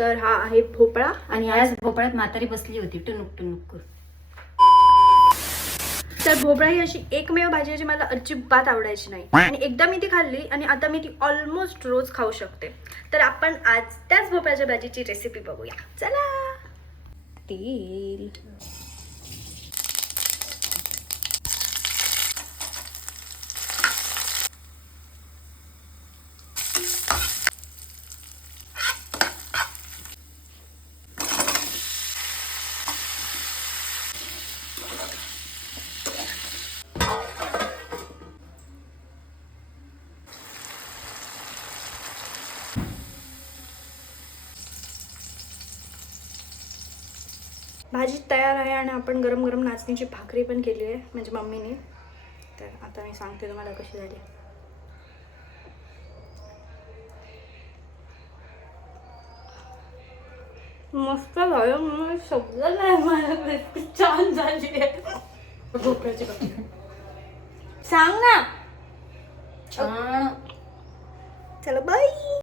तर हा आहे भोपळा. आणि आज भोपळ्यात म्हातारी बसली होती टुनुक टुनुक. तर भोपळा ही अशी एकमेव भाजी आहे जी मला अजिबात आवडायची नाही, आणि एकदा मी ती खाल्ली आणि आता मी ती ऑलमोस्ट रोज खाऊ शकते. तर आपण आज त्याच भोपळ्याच्या भाजीची रेसिपी बघूया. चला. तेल, भाजी तयार आहे आणि आपण गरम गरम नाचणीची भाकरी पण केली आहे म्हणजे मम्मीने. तर आता मी सांगते तुम्हाला कशी झाली. मस्त झालं, म्हणून शब्द नाही मला, रेसिपी छान झाली आहे. भोपळ्याची भाजी सांग ना. छान. चला बाय.